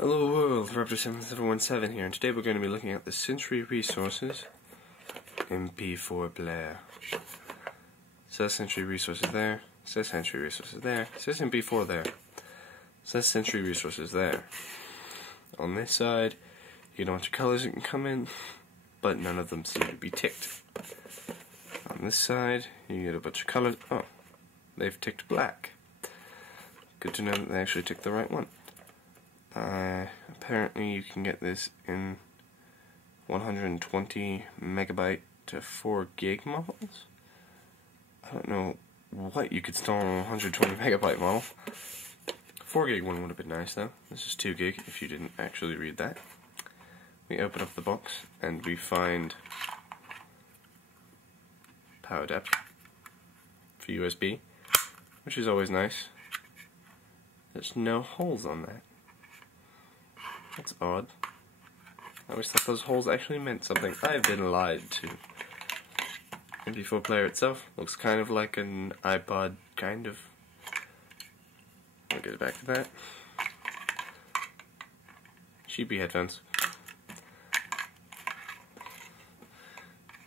Hello world, Raptor7717 here, and today we're going to be looking at the Century Resources MP4 player. Says Century Resources there, says Century Resources there, says MP4 there, says Century Resources there. On this side, you get a bunch of colors that can come in, but none of them seem to be ticked. On this side, you get a bunch of colors. Oh, they've ticked black. Good to know that they actually ticked the right one. Apparently you can get this in 120 megabyte to 4 gig models. I don't know what you could store on a 120 megabyte model. 4 gig one would have been nice though. This is 2 gig if you didn't actually read that. We open up the box and we find power adapter for USB, which is always nice. There's no holes on that. That's odd. I always thought those holes actually meant something. I've been lied to. MP4 player itself looks kind of like an iPod, kind of. I'll get back to that. Cheapy headphones.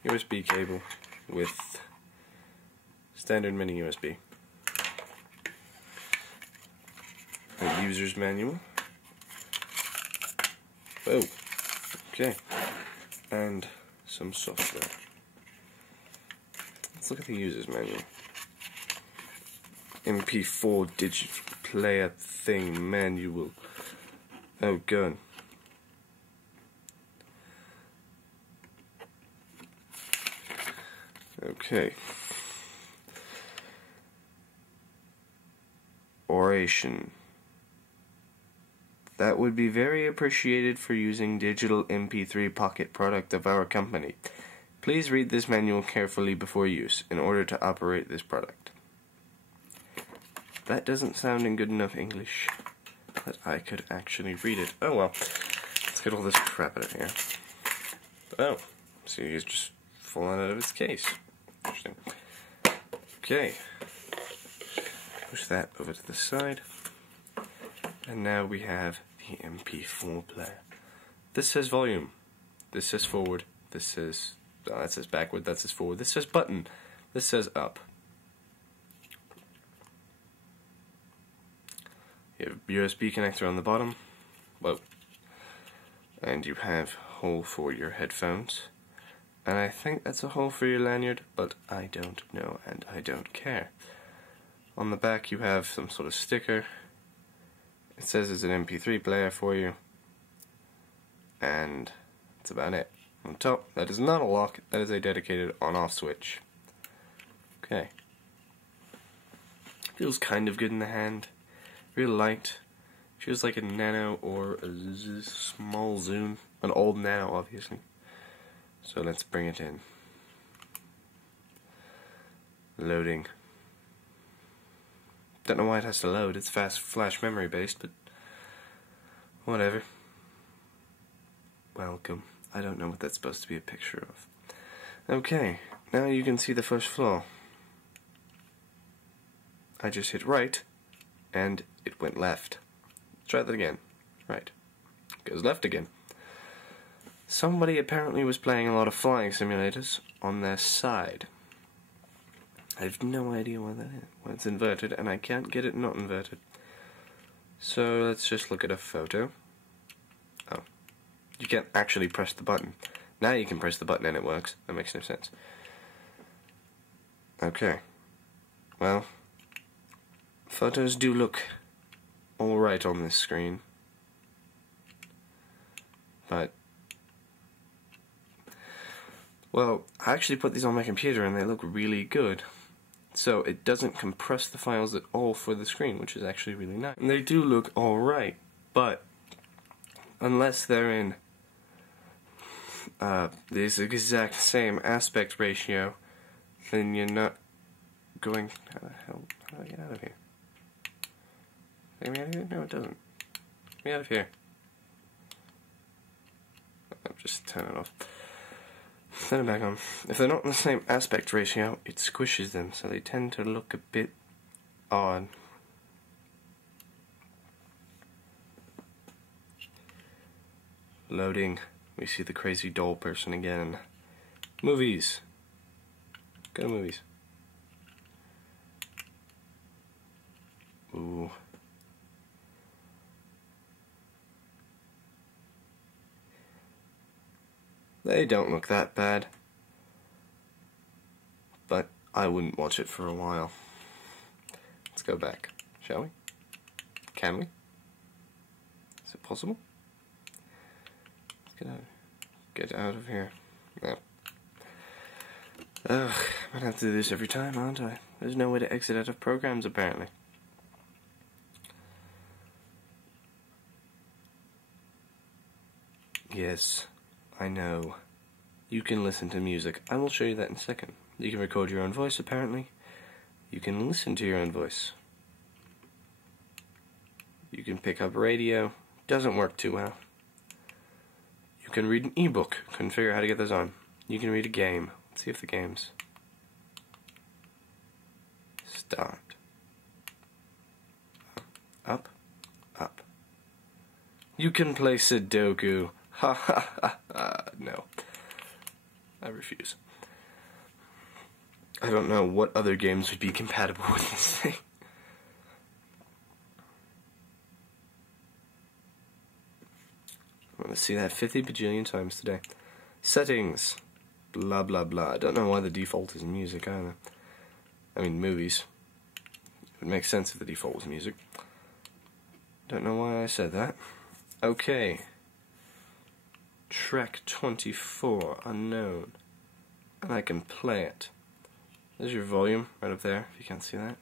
USB cable with standard mini USB. A user's manual. Oh, okay. And some software. Let's look at the user's manual. MP4 digital player thing manual. Oh, God. Okay. Oration. That would be very appreciated for using digital MP3 pocket product of our company. Please read this manual carefully before use in order to operate this product. That doesn't sound in good enough English that I could actually read it. Oh well, let's get all this crap out of here. Oh, see, he's just fallen out of its case. Interesting. Okay, push that over to the side. And now we have the MP4 player. This says volume. This says forward. This says... Oh, that says backward. That says forward. This says button. This says up. You have a USB connector on the bottom. Whoa. And you have a hole for your headphones. And I think that's a hole for your lanyard, but I don't know and I don't care. On the back you have some sort of sticker. It says it's an MP3 player for you, and that's about it. On top, that is not a lock, that is a dedicated on-off switch. Okay. Feels kind of good in the hand. Real light. Feels like a Nano or a small Zoom. An old Nano, obviously. So let's bring it in. Loading. Don't know why it has to load, it's fast flash memory based, but whatever. Welcome. I don't know what that's supposed to be a picture of. Okay, now you can see the first floor. I just hit right, and it went left. Try that again. Right. Goes left again. Somebody apparently was playing a lot of flying simulators on their side. I have no idea why that is. Well, it's inverted, and I can't get it not inverted. So let's just look at a photo. Oh. You can't actually press the button. Now you can press the button and it works. That makes no sense. Okay. Well, photos do look alright on this screen. But... well, I actually put these on my computer and they look really good. So it doesn't compress the files at all for the screen, which is actually really nice. And they do look alright, but unless they're in this exact same aspect ratio, then you're not going... how the hell? How do I get out of here? Take me out of here? No, it doesn't. Get me out of here. I'll just turn it off. Turn it back on. If they're not in the same aspect ratio, it squishes them, so they tend to look a bit odd. Loading. We see the crazy doll person again. Movies. Go to movies. Ooh. They don't look that bad. But I wouldn't watch it for a while. Let's go back, shall we? Can we? Is it possible? Let's get out of here. No. Ugh, I'm gonna have to do this every time, aren't I? There's no way to exit out of programs, apparently. Yes, I know. You can listen to music. I will show you that in a second. You can record your own voice, apparently. You can listen to your own voice. You can pick up radio. Doesn't work too well. You can read an ebook. Couldn't figure out how to get those on. You can read a game. Let's see if the game's... Start. Up. Up. You can play Sudoku. Ha ha ha ha. No. I refuse. I don't know what other games would be compatible with this thing. I'm gonna see that 50 bajillion times today. Settings. Blah blah blah. I don't know why the default is music either. I mean movies. It would make sense if the default was music. Don't know why I said that. Okay. Track 24, unknown. And I can play it. There's your volume right up there, if you can't see that.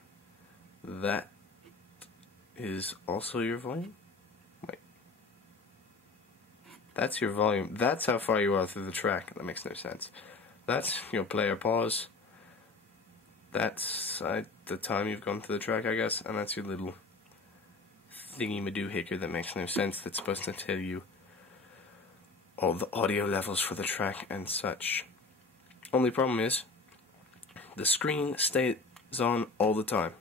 That is also your volume? Wait. That's your volume. That's how far you are through the track. That makes no sense. That's your play or pause. That's the time you've gone through the track, I guess. And that's your little thingy-madoohicker that makes no sense. That's supposed to tell you all the audio levels for the track and such. Only problem is, the screen stays on all the time.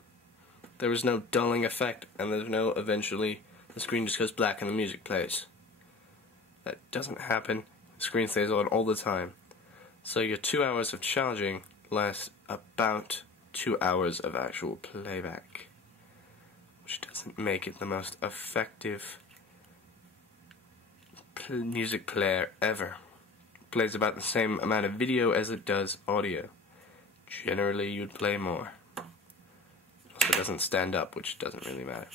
There is no dulling effect, and there's no eventually the screen just goes black and the music plays. That doesn't happen. The screen stays on all the time. So your 2 hours of charging lasts about 2 hours of actual playback, which doesn't make it the most effective music player ever. It plays about the same amount of video as it does audio. Generally you'd play more. Also doesn't stand up, which doesn't really matter.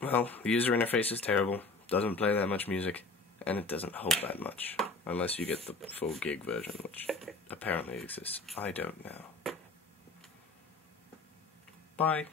Well, the user interface is terrible, doesn't play that much music, and it doesn't hold that much. Unless you get the full gig version, which apparently exists. I don't know. Bye.